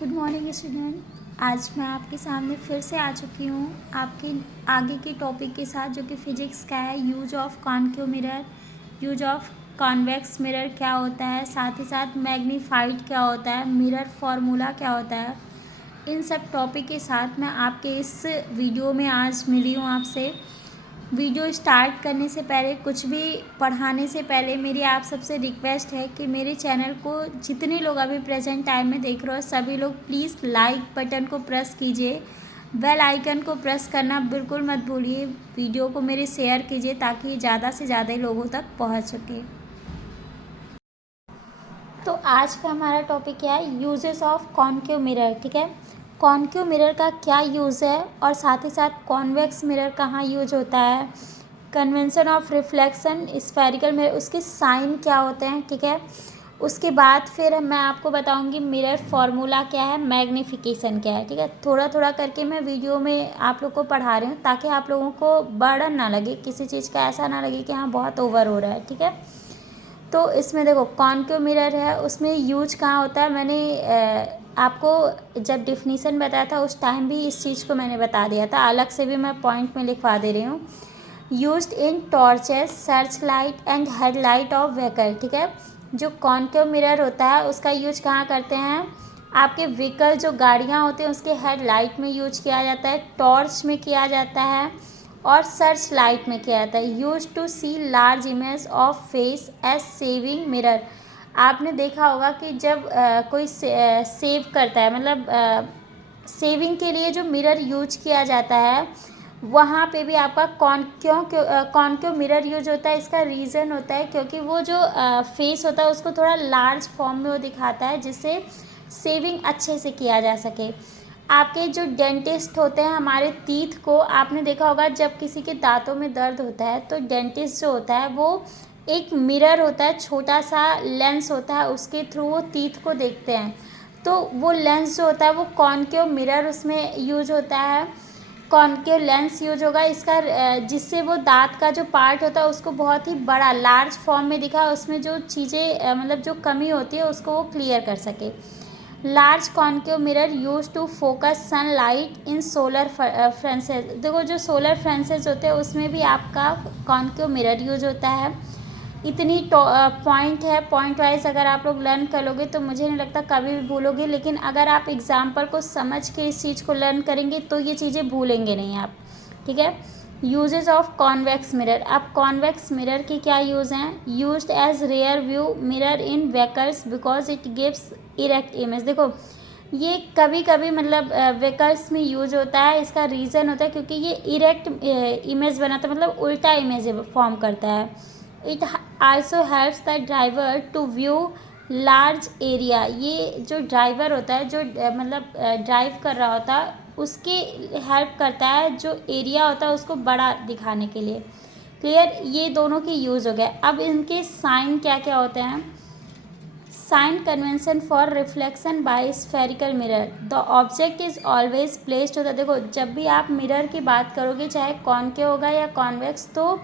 Good morning student. आज मैं आपके सामने फिर से आ चुकी हूँ आपके आगे के टॉपिक के साथ, जो कि फिजिक्स का है। Use of concave mirror, use of convex mirror क्या होता है, साथ ही साथ मैग्नीफाइड क्या होता है, मिरर फार्मूला क्या होता है। इन सब टॉपिक के साथ मैं आपके इस वीडियो में आज मिली हूँ आपसे। वीडियो स्टार्ट करने से पहले, कुछ भी पढ़ाने से पहले मेरी आप सबसे रिक्वेस्ट है कि मेरे चैनल को जितने लोग अभी प्रेजेंट टाइम में देख रहे हो, सभी लोग प्लीज़ लाइक बटन को प्रेस कीजिए, बेल आइकन को प्रेस करना बिल्कुल मत भूलिए। वीडियो को मेरे शेयर कीजिए ताकि ज़्यादा से ज़्यादा लोगों तक पहुंच सके। तो आज का हमारा टॉपिक क्या है, यूजेस ऑफ कॉनकेव मिरर। ठीक है, कॉनकेव मिरर का क्या यूज़ है और साथ ही साथ कॉन्वेक्स मिरर कहाँ यूज होता है, convention of reflection, spherical mirror, उसके साइन क्या होते हैं। ठीक है, उसके बाद फिर मैं आपको बताऊंगी मिरर फार्मूला क्या है, मैग्नीफिकेशन क्या है। ठीक है, थोड़ा थोड़ा करके मैं वीडियो में आप लोग को पढ़ा रही हूँ ताकि आप लोगों को बर्डन ना लगे, किसी चीज़ का ऐसा ना लगे कि हाँ बहुत ओवर हो रहा है। ठीक है, तो इसमें देखो कॉनकेव मिरर है, उसमें यूज कहाँ होता है। मैंने आपको जब डिफिनीसन बताया था उस टाइम भी इस चीज़ को मैंने बता दिया था, अलग से भी मैं पॉइंट में लिखवा दे रही हूँ। Used in torches, search light and headlight of vehicle. ठीक है, जो कॉनकेव मिरर होता है उसका यूज कहाँ करते हैं, आपके व्हीकल जो गाड़ियाँ होती हैं उसके हेडलाइट में यूज किया जाता है, टॉर्च में किया जाता है और सर्च लाइट में किया जाता है। Use to see large image of face as shaving mirror. आपने देखा होगा कि जब कोई सेव करता है, मतलब सेविंग के लिए जो मिरर यूज किया जाता है, वहाँ पे भी आपका कॉनकेव मिरर यूज होता है। इसका रीज़न होता है क्योंकि वो जो फेस होता है उसको थोड़ा लार्ज फॉर्म में वो दिखाता है, जिससे सेविंग अच्छे से किया जा सके। आपके जो डेंटिस्ट होते हैं, हमारे टीथ को आपने देखा होगा, जब किसी के दांतों में दर्द होता है तो डेंटिस्ट जो होता है वो एक मिरर होता है, छोटा सा लेंस होता है, उसके थ्रू वो टीथ को देखते हैं। तो वो लेंस जो होता है वो कॉनकेव मिरर उसमें यूज होता है, कॉनकेव लेंस यूज होगा इसका, जिससे वो दांत का जो पार्ट होता है उसको बहुत ही बड़ा लार्ज फॉर्म में दिखा, उसमें जो चीज़ें मतलब जो कमी होती है उसको वो क्लियर कर सके। Large concave mirror use to focus sunlight in solar furnaces. देखो जो सोलर फ्रेंसेस होते हैं उसमें भी आपका कॉनकेव मिरर यूज होता है। इतनी पॉइंट है, पॉइंट वाइज अगर आप लोग लर्न कर लोगे तो मुझे नहीं लगता कभी भी भूलोगे, लेकिन अगर आप एग्जाम्पल को समझ के इस चीज़ को लर्न करेंगे तो ये चीज़ें भूलेंगे नहीं आप। ठीक है, यूजेज ऑफ कॉन्वेक्स मिरर। अब कॉन्वेक्स मिरर के क्या यूज़ हैं, used as rear view mirror in vehicles because it gives erect image. देखो ये कभी कभी मतलब व्हीकल्स में यूज होता है, इसका रीज़न होता है क्योंकि ये इरेक्ट इमेज बनाता है, मतलब उल्टा इमेज फॉर्म करता है। It also helps the driver to view large area. ये जो ड्राइवर होता है, जो मतलब ड्राइव कर रहा होता है, उसके हेल्प करता है, जो एरिया होता है उसको बड़ा दिखाने के लिए। क्लियर, ये दोनों के यूज़ हो गए। अब इनके साइन क्या क्या होते हैं। Sign convention for reflection by spherical mirror, the object is always placed होता है। देखो जब भी आप मिरर की बात करोगे, चाहे कॉनकेव होगा या कॉन्वेक्स, तो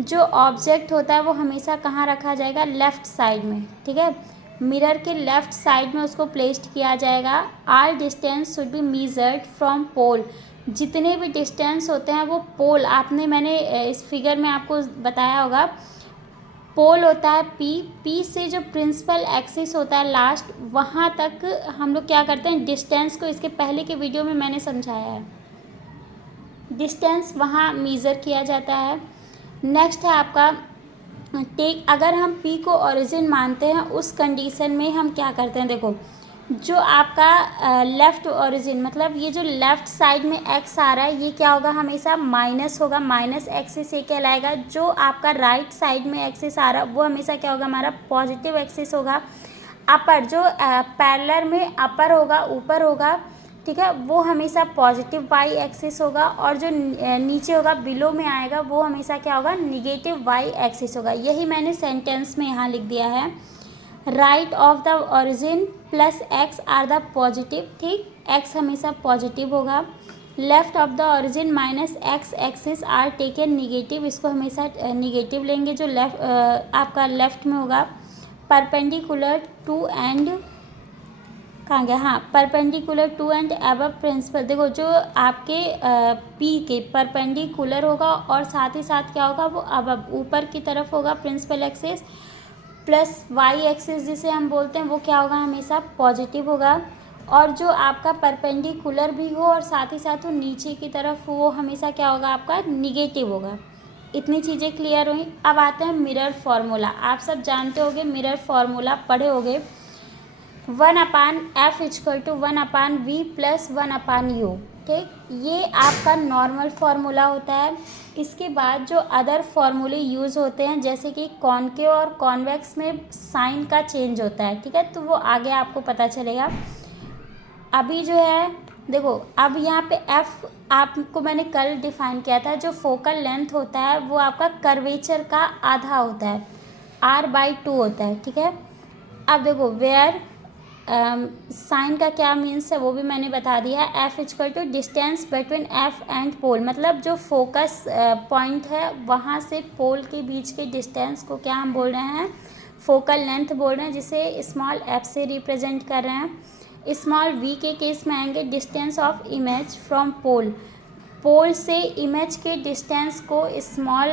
जो ऑब्जेक्ट होता है वो हमेशा कहाँ रखा जाएगा, लेफ़्ट साइड में। ठीक है, मिरर के लेफ़्ट साइड में उसको प्लेस्ड किया जाएगा। All distance should be measured from pole. जितने भी डिस्टेंस होते हैं वो पोल, मैंने इस फिगर में आपको बताया होगा, पोल होता है पी से जो प्रिंसिपल एक्सिस होता है लास्ट, वहाँ तक हम लोग क्या करते हैं, डिस्टेंस को, इसके पहले के वीडियो में मैंने समझाया है, डिस्टेंस वहाँ मेज़र किया जाता है। नेक्स्ट है आपका टेक। अगर हम पी को ओरिजिन मानते हैं उस कंडीशन में हम क्या करते हैं, देखो जो आपका लेफ़्ट ओरिजिन, मतलब ये जो लेफ़्ट साइड में एक्स आ रहा है, ये क्या होगा, हमेशा माइनस होगा, माइनस एक्सिस ये कहलाएगा। जो आपका राइट साइड में एक्सिस आ रहा है वो हमेशा क्या होगा, हमारा पॉजिटिव एक्सिस होगा। अपर जो पैरेलल में अपर होगा, ऊपर होगा, ठीक है, वो हमेशा पॉजिटिव वाई एक्सिस होगा, और जो नीचे होगा, बिलो में आएगा, वो हमेशा क्या होगा, निगेटिव वाई एक्सिस होगा। यही मैंने सेंटेंस में यहाँ लिख दिया है। Right of the origin plus X are the positive. ठीक, एक्स हमेशा पॉजिटिव होगा। Left of the origin minus X axis are taken negative, इसको हमेशा निगेटिव लेंगे, जो आपका लेफ्ट में होगा। परपेंडिकुलर टू एंड कहाँ गया, हाँ, perpendicular to and above principal. देखो जो आपके पी के परपेंडिकुलर होगा और साथ ही साथ क्या होगा, वो अबव ऊपर की तरफ होगा principal axis, plus Y axis जिसे हम बोलते हैं वो क्या होगा, हमेशा पॉजिटिव होगा। और जो आपका परपेंडिकुलर भी हो और साथ ही साथ वो नीचे की तरफ, वो हमेशा क्या होगा, आपका निगेटिव होगा। इतनी चीज़ें क्लियर हुई। अब आते हैं मिरर फार्मूला। आप सब जानते होगे, मिरर फार्मूला पढ़े होगे, 1/f = 1/v + 1/u। ठीक, ये आपका नॉर्मल फार्मूला होता है। इसके बाद जो अदर फार्मूले यूज़ होते हैं, जैसे कि कॉनकेव और कॉन्वेक्स में साइन का चेंज होता है, ठीक है, तो वो आगे आपको पता चलेगा। अभी जो है देखो, अब यहाँ पे f आपको मैंने कल डिफाइन किया था, जो फोकल लेंथ होता है वो आपका कर्वेचर का आधा होता है, r/2 होता है, ठीक है। अब देखो वेयर साइन का क्या मीन्स है वो भी मैंने बता दिया है। f = distance between f and pole, मतलब जो फोकस पॉइंट है वहाँ से पोल के बीच के डिस्टेंस को क्या हम बोल रहे हैं, फोकल लेंथ बोल रहे हैं, जिसे स्मॉल f से रिप्रेजेंट कर रहे हैं। स्मॉल v के केस में आएंगे distance of image from pole, pole से इमेज के डिस्टेंस को स्मॉल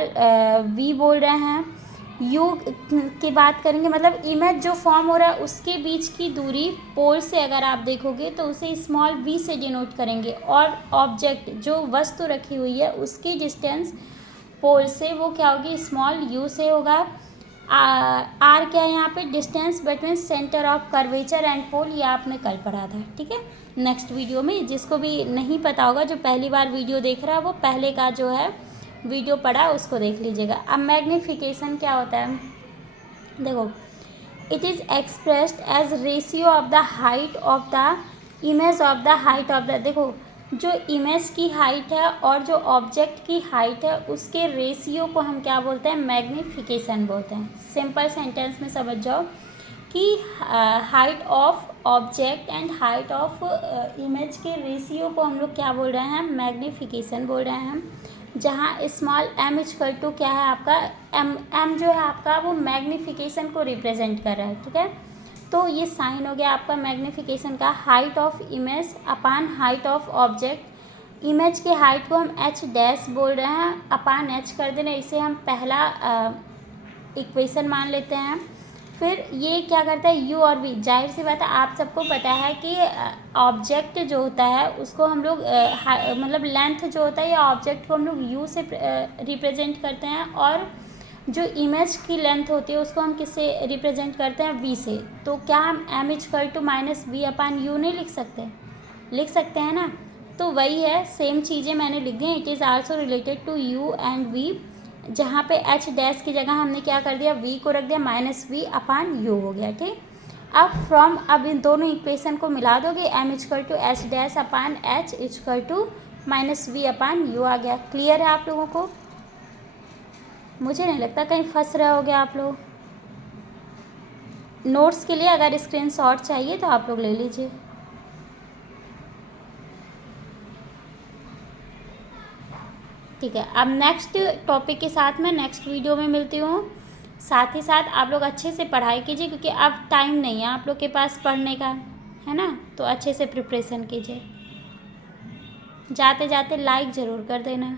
v बोल रहे हैं। u की बात करेंगे, मतलब इमेज जो फॉर्म हो रहा है उसके बीच की दूरी पोल से अगर आप देखोगे तो उसे स्मॉल v से डिनोट करेंगे। और ऑब्जेक्ट जो वस्तु रखी हुई है उसकी डिस्टेंस पोल से वो क्या होगी, स्मॉल u से होगा। आर क्या है यहाँ पे, distance between centre of curvature and pole, ये आपने कल पढ़ा था, ठीक है। नेक्स्ट वीडियो में, जिसको भी नहीं पता होगा, जो पहली बार वीडियो देख रहा है, वो पहले का जो है वीडियो पढ़ा उसको देख लीजिएगा। अब मैग्नीफिकेशन क्या होता है, देखो, it is expressed as ratio of the height of the image of the height of the, देखो जो इमेज की हाइट है और जो ऑब्जेक्ट की हाइट है उसके रेशियो को हम क्या बोलते हैं, मैग्नीफिकेशन बोलते हैं। सिंपल सेंटेंस में समझ जाओ कि height of object and height of image के रेशियो को हम लोग क्या बोल रहे हैं, मैग्नीफिकेशन बोल रहे हैं। जहाँ स्मॉल m = क्या है आपका, m जो है आपका वो मैग्नीफिकेशन को रिप्रेजेंट कर रहा है, ठीक है। तो ये साइन हो गया आपका मैग्नीफिकेशन का, height of image upon height of object. Image की हाइट को हम h' बोल रहे हैं, अपान h कर दे रहे हैं, इसे हम पहला इक्वेशन मान लेते हैं। फिर ये क्या करता है, u और v, जाहिर सी बात है आप सबको पता है कि ऑब्जेक्ट जो होता है उसको हम लोग मतलब लेंथ जो होता है या ऑब्जेक्ट को हम लोग u से रिप्रेजेंट करते हैं, और जो इमेज की लेंथ होती है उसको हम किससे रिप्रेजेंट करते हैं, v से। तो क्या हम m = -v/u नहीं लिख सकते, लिख सकते हैं ना। तो वही है, सेम चीज़ें मैंने लिख दी हैं। It is also related to u and v, जहाँ पे h' की जगह हमने क्या कर दिया, v को रख दिया, -v/u हो गया, ठीक। अब इन दोनों इक्वेशन को मिला दोगे, m = h'/h = -v/u आ गया। क्लियर है आप लोगों को, मुझे नहीं लगता कहीं फंस रहे होगे आप लोग। नोट्स के लिए अगर स्क्रीनशॉट चाहिए तो आप लोग ले लीजिए। ठीक है, अब नेक्स्ट टॉपिक के साथ मैं नेक्स्ट वीडियो में मिलती हूँ। साथ ही साथ आप लोग अच्छे से पढ़ाई कीजिए, क्योंकि अब टाइम नहीं है आप लोग के पास पढ़ने का, है ना, तो अच्छे से प्रिपरेशन कीजिए। जाते जाते लाइक ज़रूर कर देना।